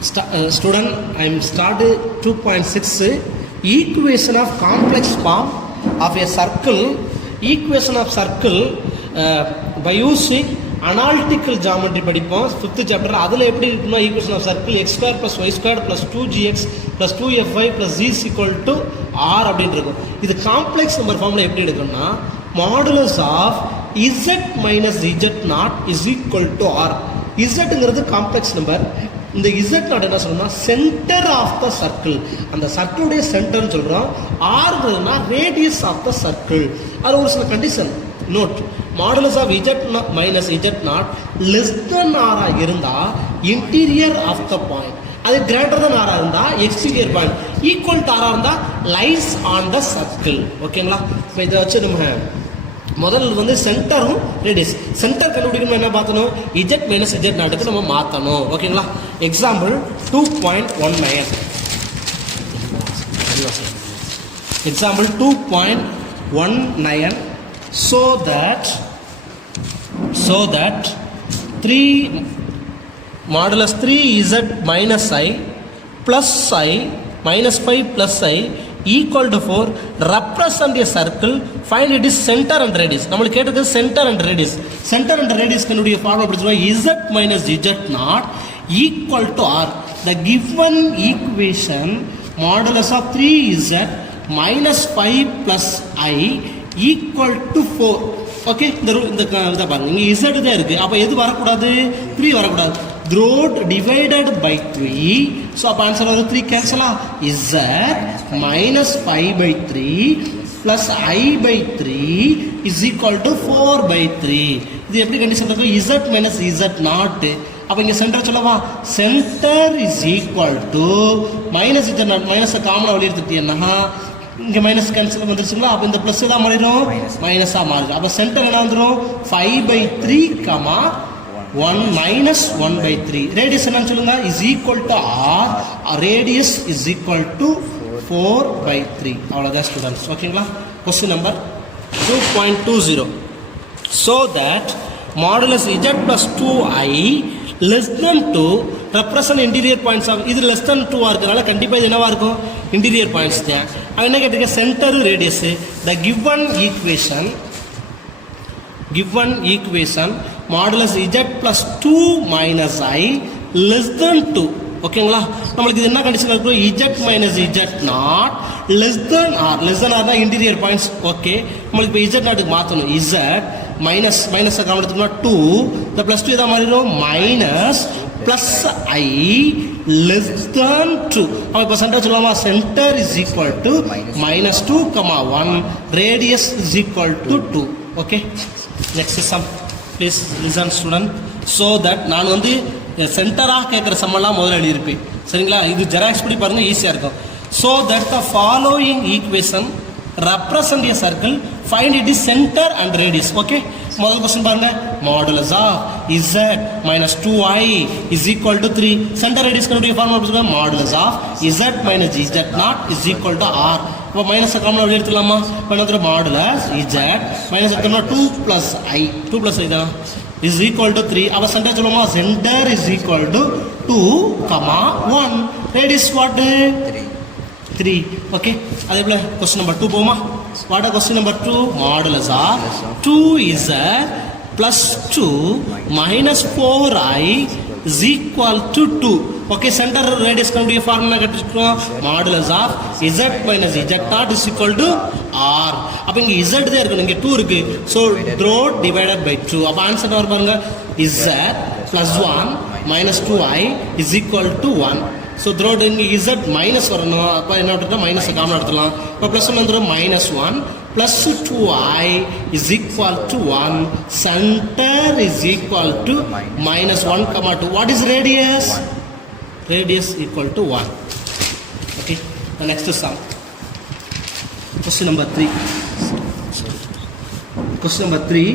Student, I am started 2.6 equation of complex form of a circle. Equation of circle by using analytical geometry படிப்போம் 5th chapter. அதில் எப்படி இருக்குன்னா equation of circle x square plus y square plus 2gx plus 2fy plus z is equal to r அப்படின்னு இருக்கும். இது complex number ஃபார்மில் எப்படி எடுக்கணும்னா modulus of z minus z naught is equal to r. zங்கிறது காம்ப்ளெக்ஸ் நம்பர். இந்த z naught என்ன சொல்லணும்னா சென்டர் ஆஃப் த சர்க்கிள், அந்த சர்க்கிளுடைய சென்டர்னு சொல்கிறோம். ஆர்ங்கிறதுனா ரேடியஸ் ஆஃப் த சர்க்கிள். அது ஒரு சில condition note. Modulus of z minus z naught less than ஆராக இருந்தால் இன்டீரியர் ஆஃப் த பாயிண்ட், அது கிரேட்டர் தென் ஆராக இருந்தால் எக்ஸ்டீரியர் பாயிண்ட், ஈக்குவல் டு ஆராக இருந்தால் லைஸ் ஆன் த சர்க்கிள். ஓகேங்களா? இப்போ இதை வச்சு நம்ம முதல்ல வந்து சென்டரும் ரேடியஸ், சென்டர் கண்டுபிடிக்கணும் என்ன பார்த்தணும், இஜெட் மைனஸ் இஜெட் நாட்டுக்கு நம்ம மாற்றணும். ஓகேங்களா? Example 2.19. Example 2.19. so that 3 modulus 3z minus I plus I minus 5 plus I equal to 4 represent a circle, find it is center and radius. நம்மளுக்கு கேட்டது center and radius. center and radius கண்டுடைய formula படிச்சுருவோம். z minus z naught equal to r. the given equation modulus of 3z minus 5 plus I equal to 4. Okay, இந்த இதை பாருங்க, இங்கே z தான் இருக்குது. அப்போ எது வரக்கூடாது, 3 வரக்கூடாது. Root divided by 3. ஸோ அப்போ ஆன்சர் வரும் 3 கேன்சலா. z minus 5 by 3 plus I by 3 is equal to 4 by 3. இது எப்படி கண்டிஷன் இருக்கும், z minus z நாட். அப்போ இங்கே சென்டர் சொல்லவா, centre is equal to minus z not. மைனஸை காமனாக வெளியே எடுத்துட்டீங்கன்னா இங்கே மைனஸ் கேன்சல் வந்துருச்சுங்களா. அப்போ இந்த ப்ளஸ் தான் மாறிடும், மைனஸாக மாறுது. அப்போ சென்டர் என்ன வந்துடும், 5 by 3 comma 1 minus 1 by 3. Radius என்னன்னு சொல்லுங்க, is equal to R. Radius is equal to 4 by 3. அவ்வளோதான் ஸ்டூடெண்ட்ஸ். ஓகேங்களா? Question number 2.20. so that modulus z plus 2i less than 2 represent interior points of, இது less than 2 இருக்கிறனால கண்டிப்பாக இது என்னவா இருக்கும், interior points தான். அவன் என்ன கேட்டிருக்க, centre radius. the given equation modulus z plus 2 minus I less than 2. ஓகேங்களா? நம்மளுக்கு இது என்ன கண்டிஷன் இருக்கும், z minus z not less than r. less than r தான் இன்டீரியர் பாயிண்ட்ஸ். ஓகே, நம்மளுக்கு இப்போ z நாட்டுக்கு மாற்றணும். z மைனஸ் மைனஸை காமன் எடுத்துக்கோனா 2, இந்த ப்ளஸ் 2 இதாக மாறிடும் minus plus I less than 2. அப்போ இப்போ சென்டர் சொல்லலாமா, centre is equal to minus 2, 1, radius is equal to 2. Okay, next some please listen student. So that நான் வந்து சென்டராக கேட்குற சம்மெல்லாம் முதல்ல எழுதியிருப்பேன். சரிங்களா? இது ஜெராக்ஸ் பண்ணி பாருங்கள், ஈஸியாக இருக்கும். So that the following equation represent a circle, find it is center and radius. Okay, முதல் क्वेश्चन பாருங்க, modulus of z minus 2i is equal to 3. center radius கண்டுபிடிக்க ஃபார்முலா சொல்லுங்க, modulus of z minus z naught is equal to r. இப்போ minus common வெளியே எடுத்துக்கலாமா, இப்போ என்ன modulus z minus எடுத்தோம்னா 2 plus i, 2 plus i தான் is equal to 3. அப்போ சென்டர் சொல்லுமா, centre is equal to 2, 1, radius what, 3. Okay, அதே போல் கொஸ்டின் நம்பர் 2 போமா. What are question number 2, modulus of 2z plus 2 minus 4i is equal to 2. Okay, centre radius கண்டுபிடிக்க formula கட்டிருக்கோம், modulus of z minus z naught is equal to r. அப்போ இங்கே z தான் இருக்கணும், இங்கே 2 இருக்கு. So root divided by 2. அப்போ answer வர பாருங்க, z plus 1 minus 2i is equal to 1. So throat இங்கே z மைனஸ் வரணும். அப்போ என்ன விட்டுட்டா மைனஸை காமன் எடுத்துலாம். இப்போ ப்ளஸ் 1 வந்துடும், minus 1 plus 2i is equal to 1. center is equal to minus 1, 2. what is radius? radius equal to 1. okay, the next sum, question number 3. question number 3,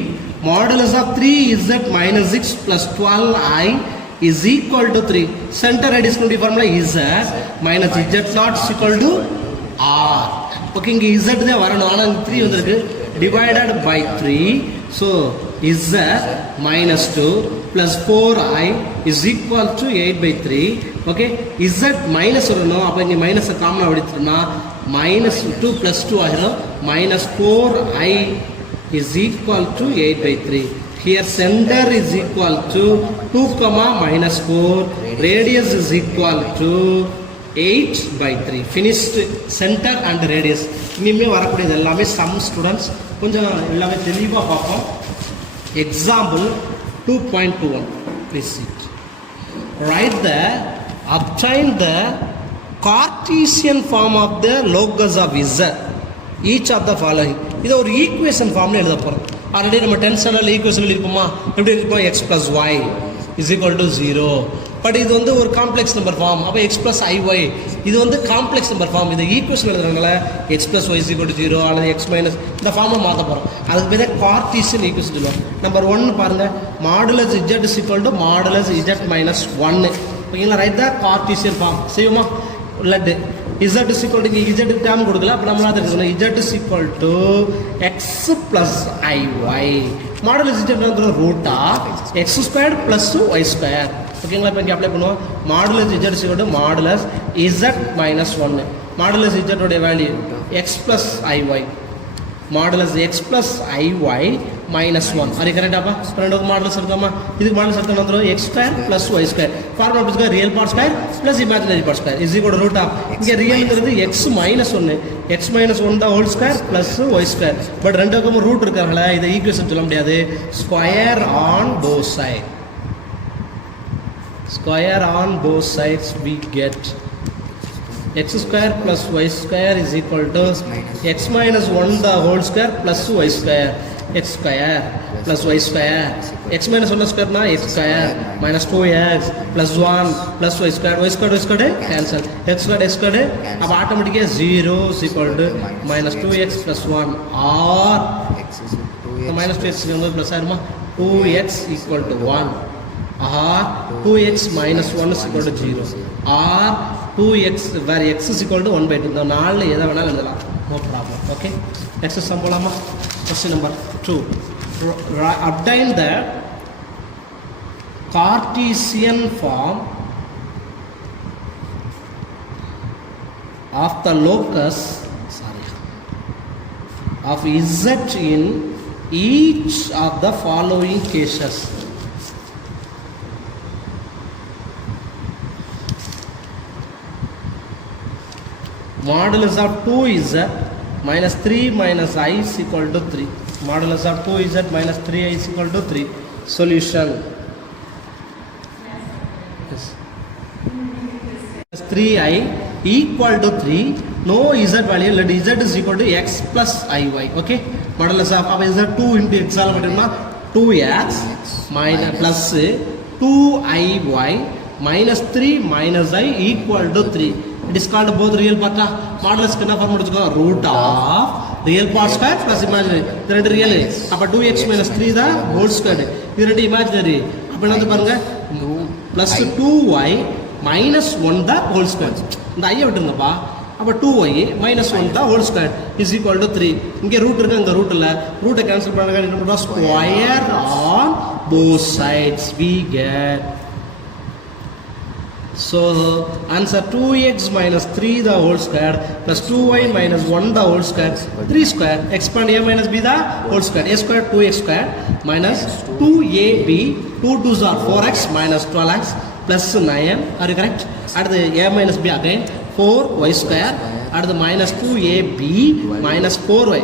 modulus of 3z minus 6 plus 12i is equal to 3. center radius கண்டுபிடிக்க formula z minus z naught is equal to r. Okay, இங்கே z தான் வரணும், ஆனால் 3 வந்திருக்கு. divided by 3. So z minus 2 plus 4i is equal to 8 by 3. Okay, z minus வரணும். அப்போ இங்கே மைனஸை காமனாக எடுத்துட்டோம்னா minus 2 plus 2 ஆகிரும். minus 4i is equal to 8 by 3. Here center is equal to 2 comma minus 4. Radius is equal to 8 by 3. Finished center and radius. இனிமே வரக்கூடியது எல்லாமே சம் ஸ்டூடெண்ட்ஸ் கொஞ்சம் எல்லாமே தெளிவாக பார்ப்போம். Example 2.21 please see. Write the obtain the Cartesian form of the locus of z each of the following. இதை ஒரு equation ஃபார்ம்ல எழுத போகிறோம். ஆல்ரெடி நம்ம 10th ஸ்டாண்டர்ட்ல ஈக்குவேஷன் எழுதிருப்போமா? எப்படி இருக்கும்? x plus y is equal to 0. But இது வந்து ஒரு காம்ப்ளெக்ஸ் நம்பர் ஃபார்ம். அப்போ x plus iy இது வந்து காம்ப்ளெக்ஸ் நம்பர் ஃபார்ம். இது equation எழுதுறதுனால x plus y is equal to 0 அல்லது x minus இந்த ஃபார்மை மாற்ற போகிறோம். அதுக்கு பேர் கார்ட்டீசியன் ஈக்குவேஷன் சொல்லுவோம். நம்பர் 1 பாருங்க, modulus z is equal to modulus z minus 1. ஓகேங்களா? ரைட் த கார்ட்டீசியன் ஃபார்ம் செய்யுமா? Laddu z is equal to இங்கே z டேர்ம் கொடுக்கல. அப்போ நம்மளால தெரிஞ்சுக்கணும் z is equal to x plus iy. Modulus z வந்து root of x square plus y square. ஓகேங்களா? இப்போ இங்கே அப்ளை பண்ணுவோம். Modulus z is equal to modulus z minus 1. Modulus z உடைய value x plus iy. Modulus x plus iy minus 1. அது கரெக்டாப்பா? ரெண்டுக்கு modulus எடுத்தோமா? இதுக்கு modulus எடுத்தோம் வந்துடும் x square plus y square. Formula எப்படி இருக்கு? Real part square plus imaginary part square is equal to root of இங்கே ரியல்ங்கிறது x minus 1. x minus 1 தான் whole square plus y square. But ரெண்டு பக்கமும் ரூட் இருக்காங்களா? இதை ஈக்குவேஷன் சொல்ல முடியாது. Square on both side. Square on both sides we get x square plus y square is equal to x minus 1 the whole square plus y square. X square plus y square. X minus 1 square na x square minus 2x plus 1 plus y square. Y square cancel. X square अब automatically 0 is equal to minus 2x plus 1 or minus 2x plus 2x equal to 1 or 2x minus 1 is equal to 0 or 2x where x is equal to 1 by 2. இந்த நாலில் எதை வேணாலும் எழுதலாம். No problem. Okay, next sum போலாமா? Question number 2. Obtain the Cartesian form of the locus of z in each of the following cases. Modulus of 2z minus 3 minus I is equal to 3. Modulus of 2z minus 3i is equal to 3. Solution. Yes. 3i equal to 3. No z value. Let z is equal to x plus iy. Okay. Modulus of z 2 into x ஆல் மட்டும்னா 2x minus plus 2iy minus 3 minus I equal to 3. It is called both real part. Modulus என்ன form எடுத்துக்கோ? root of real part square plus imaginary. இது ரெண்டு real. அப்ப 2x minus 3 தான் whole square. இது ரெண்டு imaginary. அப்ப என்ன பாருங்க? plus 2y minus 1 தான் whole square. இந்த ஐ விட்டுருங்கப்பா. அப்ப 2y minus 1 தான் whole square is equal to 3. இங்க ரூட் இருக்கு, அங்க ரூட் இல்ல. ரூட்டை கேன்சல் பண்ணுங்க. என்ன பண்றோம்? Square on both sides we get. So answer 2x minus 3 the whole square plus 2y minus 1 the whole square 3 square. Expand a minus b the whole square. A square 2x square minus 2ab 2 2s are 4x minus 12x plus 9. Are you correct? At the a minus b again 4y square at the minus 2ab minus 4y.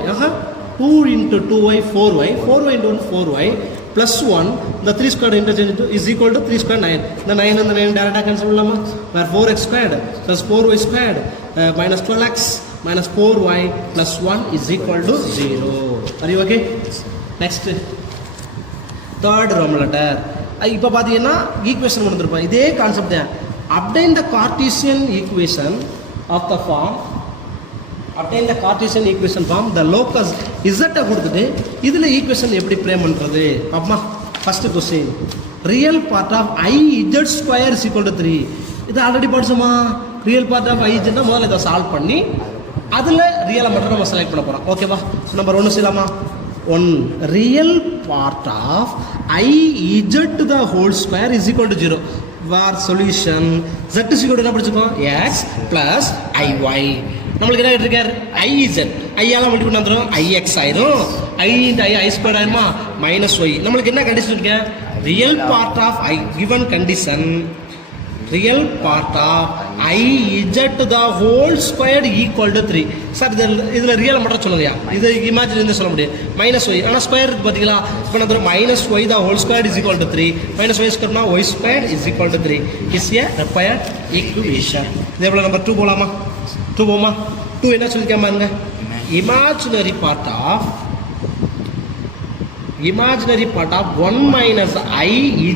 2 into 2y 4y 4y into 1 4y plus 1 the 3 squared interchange is equal to 3 square 9. The 9 and the 9 direct cancel பண்ணலாமா? where 4x squared plus 4y squared minus 12x minus 4y plus 1 is equal to 0. Are you okay? Next third Roman letter. இப்போ பார்த்தீங்கன்னா equation கொடுத்துருப்போம். இதே concept தான். Obtain the Cartesian equation of the form. Obtain the Cartesian equation form. The locus z கொடுத்துட்டு இதில் equation எப்படி frame பண்ணுறது? அப்பமா first question. Real part of iz square is equal to 3. இது ஆல்ரெடி படிச்சோமா? ரியல் பார்ட் ஆஃப் iz முதல்ல இதை solve பண்ணி அதில் ரியலை மட்டும் நம்ம செலக்ட் பண்ண போகிறோம். ஓகேவா? நம்பர் 1 செய்யலாமா? one real part of I z to the whole square is equal to 0. Where solution z is equal to என்ன படிச்சுக்கோம் x plus iy. நம்மளுக்கு என்ன கேட்டிருக்காரு iz i ஆல மல்டிப்ளை பண்ணா ix ஆயிரும் i into i ஸ்கொயர் ஆயிருமா minus y. நம்மளுக்கு என்ன கண்டிஷன் இருக்கு real part of i given condition real part of I z to the whole squared equal to 3. Sir இதில் ரியல் மட்டும் சொல்லுங்கயா, இது இமேஜின் இருந்து சொல்ல முடியும் மைனஸ் ஒய், ஆனால் ஸ்கொயர் இருக்குது பார்த்தீங்களா, இப்போ நான் minus y the whole square is equal to 3 minus y ஸ்கொயர்னா y square is equal to 3 is a required equation. இதே போல் நம்பர் 2 போகலாமா, 2 போமா. 2 என்ன சொல்லிருக்கேன் பாருங்க, imaginary part of 1 minus I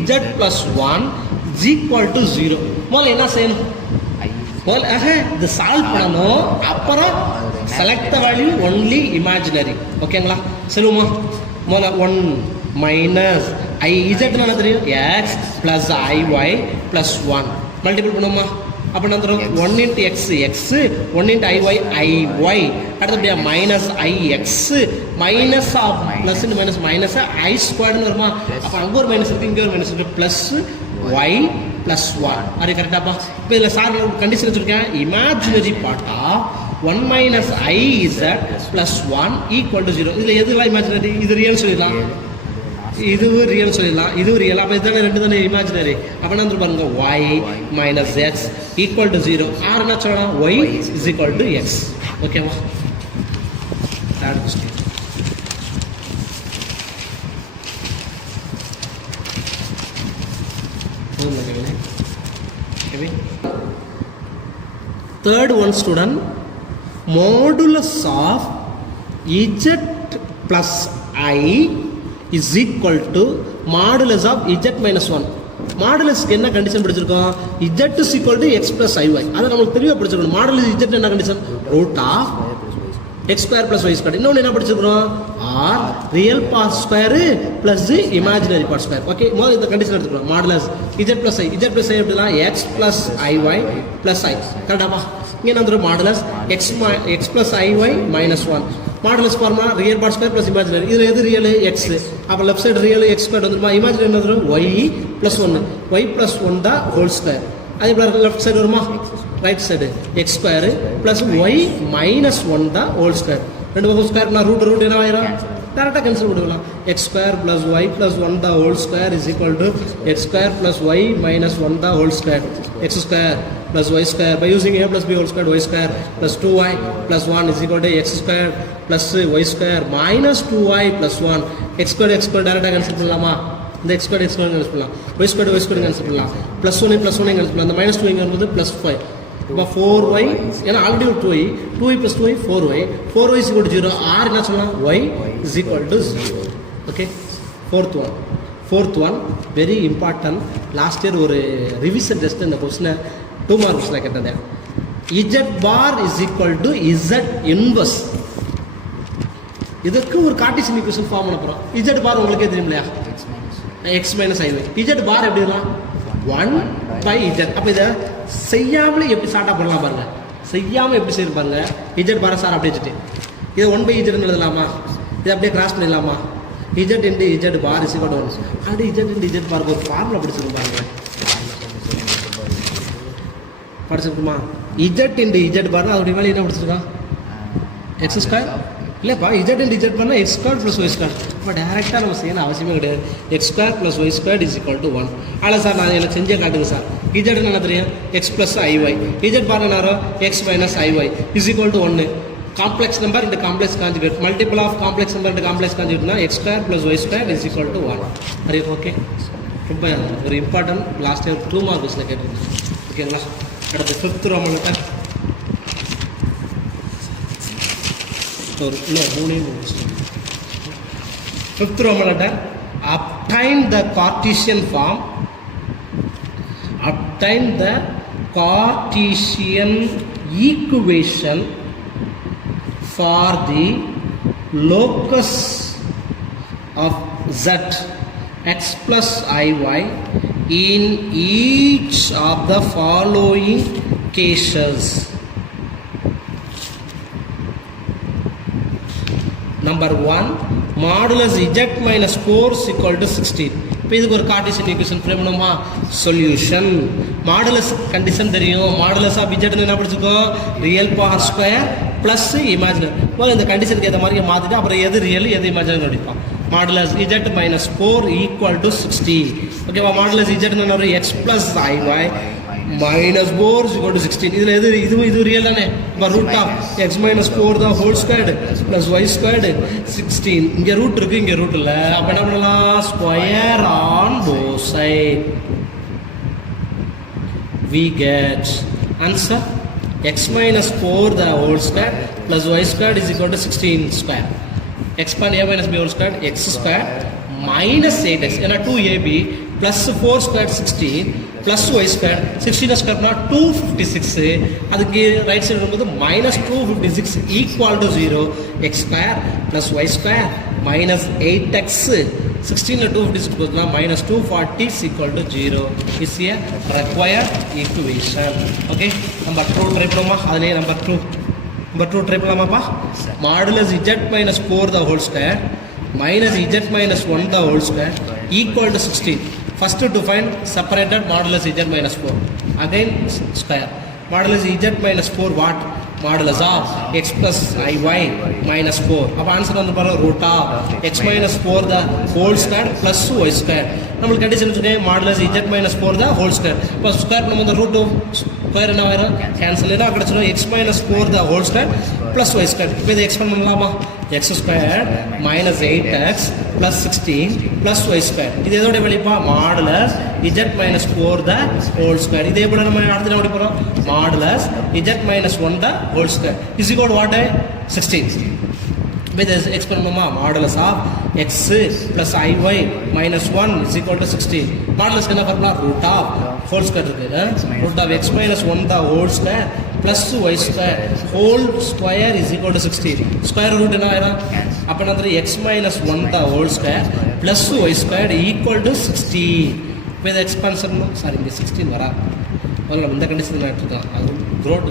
z plus 1 is equal to 0. முதல்ல என்ன செய்யணும், இது சால்வ் பண்ணணும், அப்புறம் select the value only imaginary. ஓகேங்களா, சொல்லுமா. முதல்ல 1 மைனஸ் ஐ இசட்னா என்ன தெரியும், X plus i y plus 1 multiple பண்ணுமா. அப்போ என்ன தரும் 1 into x x 1 into iy iy அடுத்தபடியா minus i x minus of plus minus minus i ஸ்கொயர்னு வருமா. அப்போ அங்கே ஒரு மைனஸ் இருக்குது, இங்கே ஒரு மைனஸ் இருக்குது, ப்ளஸ் ஒய் ப்ளஸ் 1. அது கரெக்டாப்பா. இப்போ இதில் சார் கண்டிஷன் வச்சுருக்கேன், imaginary பார்ட்டா 1 minus I z plus 1 equal to 0. இதில் எதுலாம் இமேஜினரி, இது ரியல் சொல்லிடலாம், இதுவும் ரியல் சொல்லிடலாம், இதுவும் ரியல். அப்போ இதுதானே ரெண்டு தானே இமேஜினரி. அப்போ என்ன பாருங்க, y minus x equal to 0. Or என்ன சொல்லலாம், y is equal to x. ஓகேவா. Third question. Third one student, modulus of z plus I is equal to modulus of z minus 1. மாடுலஸ்க்கு என்ன கண்டிஷன் படிச்சிருக்கோம், z is equal to x plus iy. அதை நமக்கு தெளிவாக படிச்சிருக்கணும். Modulus z என்ன condition, root of x square plus y square. இன்னொன்று என்ன படிச்சிருக்கிறோம், or real part square plus imaginary part square. Okay, முதல்ல இந்த கண்டிஷன் எடுத்துக்கிறோம். மாடுலஸ் z ப்ளஸ் ஐ எப்படிலாம் x plus i y plus i. கரெக்டாப்பா. இங்கே என்ன வந்துடும், modulus x plus i y minus 1. Modulus ஃபார்மா real part square plus imaginary. இதில் எது ரியல், எக்ஸ். அப்போ left side real x square வந்துருமா, இமேஜினரி என்ன வந்துடும், ஒய் ப்ளஸ் 1. ஒய் ப்ளஸ் 1 தான் ஹோல் ஸ்கொயர். அதே போல் லெஃப்ட் சைடு வருமா, right side x square plus y minus 1 தான் ஹோல் ஸ்கொயர். ரெண்டு பக்கம் ஸ்கொயர்னா ரூட் என்ன ஆயிரும், டேரெக்டாக கேன்சல் பண்ணிடலாம். X square plus y plus 1 தான் whole square is equal to x square plus y minus 1 தான் whole square. X square plus y square by using a plus b whole square y square plus 2y plus 1 is equal to x square plus y square minus 2y plus 1. x square டேரெக்டாக cancel பண்ணலாமா, இந்த x square cancel பண்ணலாம், y square cancel பண்ணலாம், plus 1 cancel பண்ணலாம், அந்த minus 2 இங்கே வரும்போது plus 5. இப்போ 4y, ஏன்னா ஆல்ரெடி ஒரு 2y ப்ளஸ் 2y 4y is equal to 0. Or என்ன சொல்லலாம், y is equal to 0. Okay. fourth one very important. Last year ஒரு ரிவிஷன் டெஸ்ட் இந்த கொஸ்டினை 2 மார்க்ஸில் கேட்டது. z bar is equal to z inverse. இதுக்கு ஒரு கார்ட்டீசியன் ஈக்குவேஷன் ஃபார்ம் பண்ண போகிறோம். z பார் உங்களுக்கே தெரியும் இல்லையா, x மைனஸ் ஐ. z பார் எப்படி இருக்கலாம், 1 by z. அப்போ இதை செய்யாமலே எப்படி ஸ்டார்ட்டாக பண்ணலாம் பாருங்க, செய்யாமல் எப்படி செய்ய பாருங்க. z பாரை சார் அப்படியே வச்சுட்டு இதை 1 by z எழுதலாமா, இதை அப்படியே கிராஸ் பண்ணிடலாமா. z into z bar is equal to 1. அப்படி z into z பாருக்கு ஒரு ஃபார்முலா படிச்சிருக்கோம் பாருங்க, படிச்சிருக்குமா. z into z பாருங்க, அதோடைய வேலை என்ன படிச்சிருக்கான், எக்ஸ் ஸ்கொயர் இல்லைப்பா. z into z பண்ணால் x square plus y square. இப்போ டேரெக்டாக நம்ம செய்யணும் அவசியமே கிடையாது. X square plus y square is equal to 1. ஆனால் சார் நான் எனக்கு செஞ்சே காட்டுங்க சார். z என்ன தெரியும், எக்ஸ் ப்ளஸ் ஐஒய். z பாருங்க நேரம் x minus i y is equal to 1. Complex number இந்த complex conjugate, multiple of complex number இந்த காம்ப்ளெக்ஸ் கான்ஜுகேட்னா x square plus y square is equal to 1. அது ஓகே. ரொம்ப ஒரு இம்பார்ட்டன்ட், லாஸ்ட் இயர் 2 மார்க்ஸில் கேட்டிருக்கேன். ஓகேங்களா. அடுத்து 5th ரோமன் லெட்டர். இல்லை 5th Roman letter. obtain the Cartesian form, obtain the Cartesian equation for the locus of z x plus iy in each of the following cases. Number 1, modulus z minus 4 is equal to 16. இப்போ இதுக்கு ஒரு Cartesian equation frame பண்ணுமா? Solution. Modulus condition தெரியும். Modulus of z என்ன படிச்சுக்கோம்? Real power square plus imaginary. முதல்ல இந்த கண்டிஷனுக்கு ஏற்ற மாதிரி மாற்றிட்டு அப்புறம் எது ரியல் எது இமேஜினரி அடிப்பான். Modulus z minus 4 equal to 60. ஓகேவா? மாடுலஸ் z என்ன வரும்? x plus iy minus 4 is equal to 16. இதில் எது இது ரியல் தானே? இப்போ ரூட் ஆஃப் x minus 4 தான் whole squared plus y squared 16. இங்கே ரூட் இருக்குது, இங்கே ரூட் இல்லை. அப்போ என்ன பண்ணலாம்? Square on both side. We get answer x minus 4 the whole square plus y squared is equal to 16 square. Expand a minus b whole squared x squared minus 8x ஏன்னா 2ab plus 4 squared 16 plus y squared 16 square not 256. அதுக்கு right side வரும்போது minus 256 equal to 0. x square plus y square minus 8x 16 256 போதுனா minus 240 is equal to 0 is a required equation. Okay, number 2 try பண்ணுமா? அதுலயே number 2 try பண்ணலாமாப்பா? Modulus z minus 4 the whole square minus z minus 1 the whole square equal to 16. First to find separated modulus z minus 4. Again square. Modulus z minus 4 what? Modulus of x plus iy minus 4. அப்போ answer வந்து பாருங்க root of x minus 4 the whole square plus y square. நம்மளுக்கு condition வச்சுக்கோங்க modulus z minus 4 the whole square. இப்போ square நம்ம வந்து root square என்ன ஆயிரும்? கேன்சல். என்ன கிடச்சிடும்? x minus 4 the whole square plus y square. இப்போ இதை எக்ஸ்பேண்ட் பண்ணலாமா? x square minus 8x plus 16 plus y square. இது எதோட வெளிப்பா? Modulus z minus 4 the whole square. இதே போல நம்ம அடுத்து என்ன போறோம்? Modulus z minus 1 the whole square is equal to what? 16. With this experiment modulus of x plus iy minus 1 is equal to 16. Modulus என்ன பண்ணலாம்? root of whole square இருக்கு. root of x minus 1 the whole square plus y square whole square is equal to 16. square root என்ன ஆயிரும்? அப்ப என்ன? x minus 1 the whole square plus y square equal to 60. with expansion sorry இங்க 16 வரா. முதல்ல நம்ம இந்த கண்டிஷன் எடுத்துக்கலாம். அது growth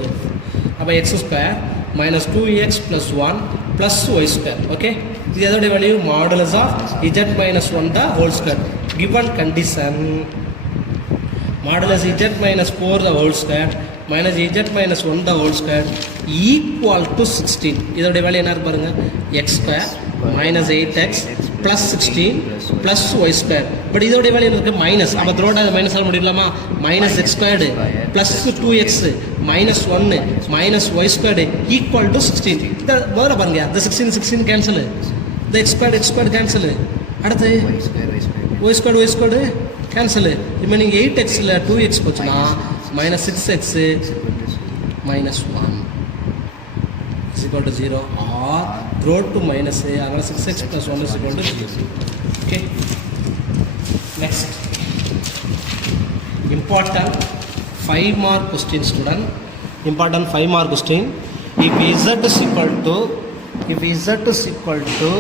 அப்ப x square minus 2x plus 1 plus y square. Okay, இது எதோட value? modulus of z minus 1 the whole square. given condition modulus z minus 4 the whole square minus z minus 1 the whole square equal to 16. இதோட value என்ன இருக்கு பாருங்க? x square minus 8x plus 16 plus y square. But இதோட value இருக்கு minus. அப்ப த்ரோட minus ஆல முடியலாமா? minus x squared plus 2x minus 1 minus y squared equal to 16. இந்த வேற பாருங்க, the 16 cancel, the x squared cancel, அடுத்து y squared cancel, remaining 8x ல 2x போச்சுனா minus 6x minus 1 is equal to 0 or root to minus a, அதனால 6x plus 1 is equal to 0. Okay, next important 5 mark question student. Important 5 mark question. If z is equal to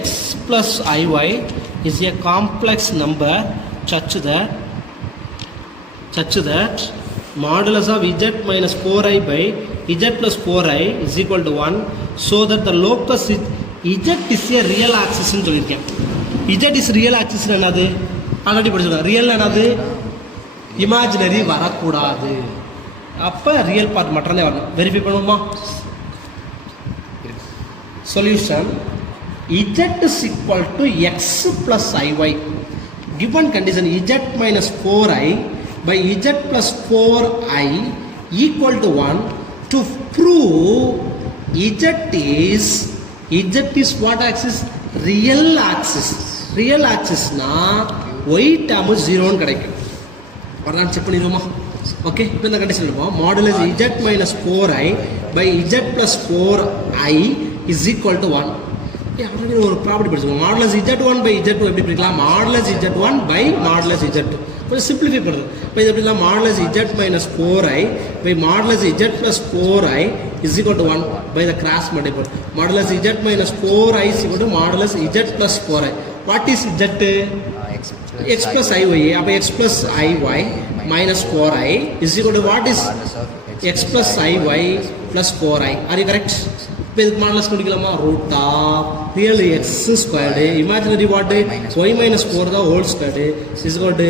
x plus iy is a complex number such that modulus of z minus 4i by z plus 4i is equal to 1, so that the locus is z is a real axis ன்னு சொல்லியிருக்கேன். z is real axis என்னது? Already படிச்சிருக்கோம். Real என்னது? Imaginary வரக்கூடாது. அப்போ real part மட்டும்தான் வரணும். Verify பண்ணுவோமா? Solution z is equal to x plus iy. given condition z minus 4i by z plus 4i equal to 1. to prove z is what axis? real axis. real axis na y term 0 ன்னு கிடைக்கும். வரலாம் check பண்ணிடுவோமா? Okay, இப்போ இந்த condition இருப்போம். Modulus z minus 4i by z plus 4i is equal to 1. Already ஒரு property படிச்சுக்கோங்க. Modulus z1 by z2 எப்படி பிரிக்கலாம்? Modulus z1 by modulus z2. கொஞ்சம் சிம்பிளிஃபை பண்ணுறது. இப்போ இது எப்படிலாம்? Modulus z minus 4i by modulus z plus 4i is equal to 1 by the cross multiple. Modulus z minus 4i is equal to modulus z plus 4i. what is z? x plus iy. அப்போ x plus iy minus 4i is equal to what is x plus iy plus 4i. are you correct? அப்போ இதுக்கு modulus கண்டுக்கலாமா root of real x squared imaginary what y minus 4 தான் whole squared is கோட்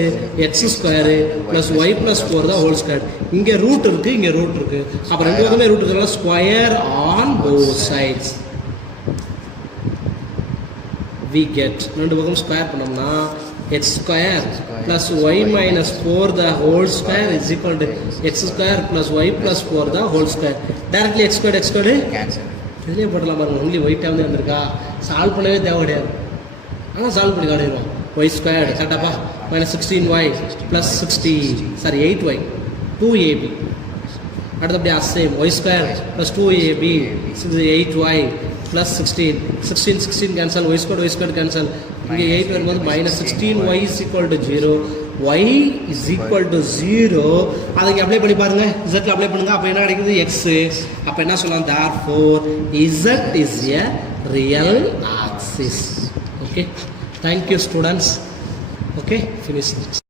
x square plus y plus 4 தான் whole square. இங்கே root இருக்குது, இங்கே root இருக்குது. அப்போ ரெண்டு பக்கமே ரூட் இருக்கிறதுனால square on both sides we get ரெண்டு பக்கம் ஸ்கொயர் பண்ணோம்னா x square plus y minus 4 the whole square is equal to x square plus y plus 4 the whole square. Directly x squared cancel. இதுலேயே போடலாம் பாருங்க. Only white வந்து வந்திருக்கா, solve பண்ணவே தேவை கிடையாது. ஆனால் சால்வ் பண்ணி காட்டிடுவோம். ஒய் ஸ்கொயர்டு கரெக்டாப்பா minus 16y plus 8y 2ab. அடுத்தபடி அசேம் y square plus 2ab 8y plus 16 cancel, y square cancel. இங்கே 8 வரும்போது minus 16y is equal to 0, y is equal to 0. அதை இங்கே அப்ளை பண்ணி பாருங்க, இசட்டில் அப்ளை பண்ணுங்க. அப்போ என்ன கிடைக்குது எக்ஸு. அப்போ என்ன சொல்லலாம், therefore z is a real axis. Okay, thank you students. Okay, finish.